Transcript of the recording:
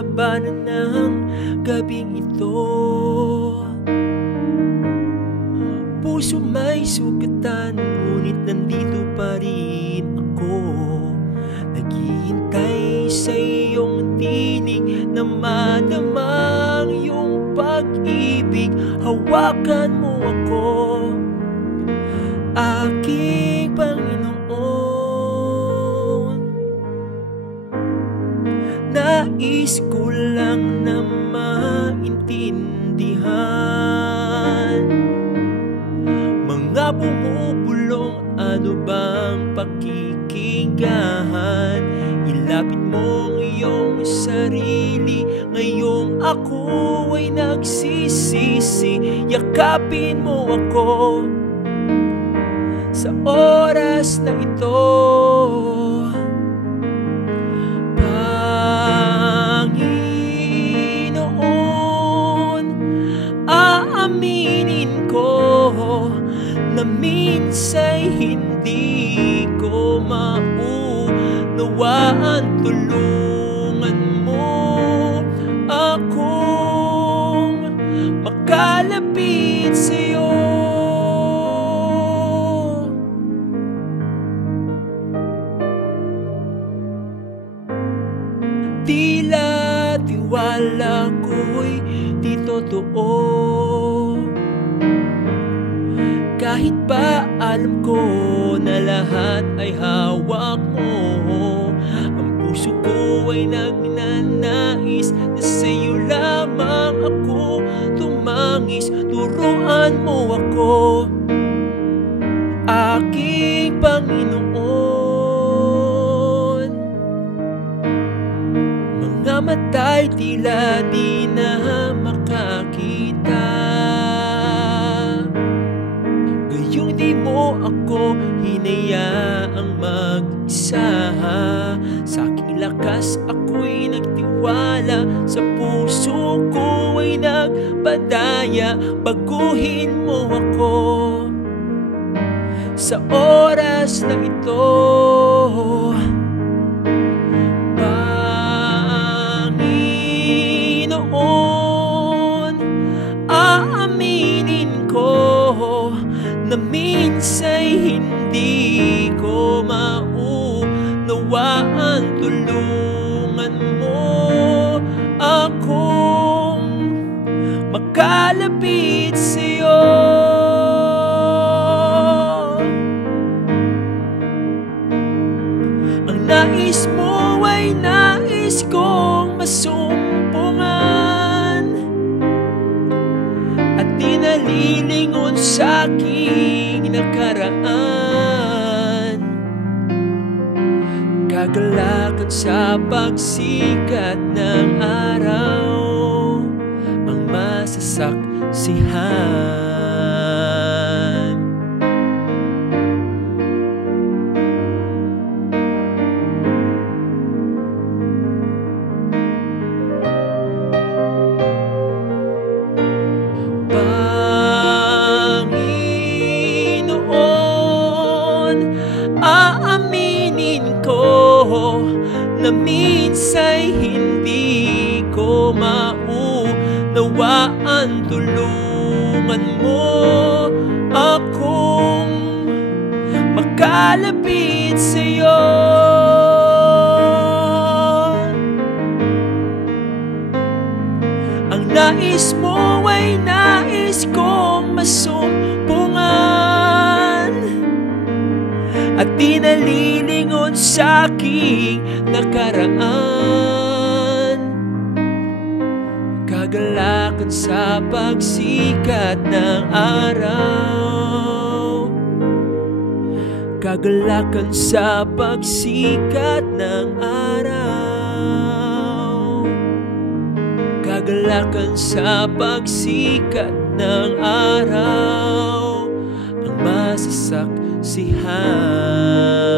labanan ng gabing ito. Puso may sugatan, ngunit nandito pa rin ako. Naghihintay sa iyong tinig na madamang iyong pag-ibig. Hawakan mo ako, aking Panginoon. Nais ko lang na maintindihan mga bumubulong, ano bang pakikinggan. Ilapit mo ang iyong sarili, ngayong ako ay nagsisisi. Yakapin mo ako sa oras na ito. Panginoon, aaminin ko na minsa'y hindi ko maunawaan. Tulungan mo akong makalapit sa'yo. Tila tiwala ko'y di totoo, kahit pa alam ko na lahat ay hawak mo. Ang puso ko ay nagnanais na sa'yo lamang ako tumangis. Turuan mo ako, aking Panginoon. Mga mata'y tila di na makakita, gayong di mo ako hinayaang mag-isa. Sa aking lakas ako'y nagtiwala, sa puso ko ay nagpadaya. Baguhin mo ako sa oras na ito. Panginoon, aaminin ko na minsa'y hindi ko maunawaan. Tulungan mo akong makalapit sa'yo. Ang nais mo ay nais kong masumpungan, at di nalilingon sa'king nakaraan. Kagalakan sa pagsikat ng araw, ang masasaksihan. Aaminin ko na minsa'y hindi ko maunawaan. Tulungan mo akong makalapit sa'yo. Ang nais mo ay nais kong masumpungan, at di nalilingon sa'king nakaraan. Kagalakan sa pagsikat ng araw, kagalakan sa pagsikat ng araw, kagalakan sa pagsikat ng araw, ang masasaksihan.